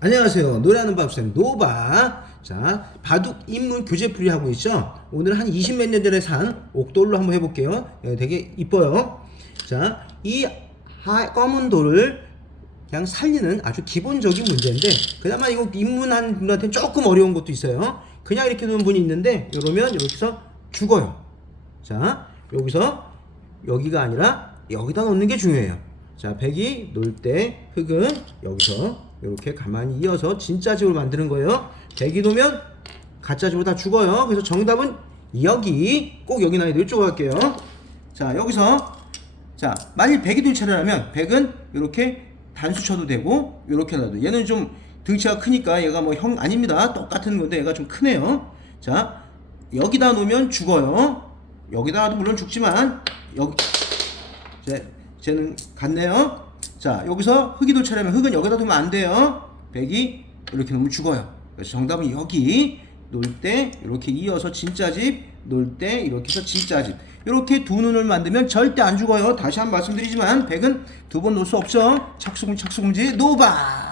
안녕하세요. 노래하는 밥쌤 노바. 자, 바둑 입문 교재 풀이 하고 있죠. 오늘 한 20 몇 년 전에 산 옥돌로 한번 해볼게요. 예, 되게 이뻐요. 자, 이 하- 검은 돌을 그냥 살리는 아주 기본적인 문제인데 그나마 이거 입문한 분한테는 조금 어려운 것도 있어요. 그냥 이렇게 놓은 분이 있는데 이러면 여기서 죽어요. 자, 여기서 여기가 아니라 여기다 놓는 게 중요해요. 자, 백이 놓을 때 흙은 여기서 이렇게 가만히 이어서 진짜 집으로 만드는 거예요. 놓으면 가짜 집으로 다 죽어요. 그래서 정답은 여기 꼭 여기 나야 돼요. 이쪽으로 갈게요. 자, 여기서 자, 만일 백이 둘 차례라면 백은 이렇게 단수 쳐도 되고 이렇게 놔도 얘는 좀 등치가 크니까 얘가 뭐 형 아닙니다. 똑같은 건데 얘가 좀 크네요. 자, 여기다 놓으면 죽어요. 여기다 놔도 물론 죽지만 여기 제, 쟤는 갔네요. 자, 여기서 흙이 돌 차례면 흙은 여기다 두면 안 돼요. 백이 이렇게 놓으면 죽어요. 그래서 정답은 여기 놓을 때 이렇게 이어서 진짜 집, 놓을 때 이렇게 해서 진짜 집. 이렇게 두 눈을 만들면 절대 안 죽어요. 다시 한 번 말씀드리지만 백은 두 번 놓을 수 없죠. 착수금 착수금지 노바.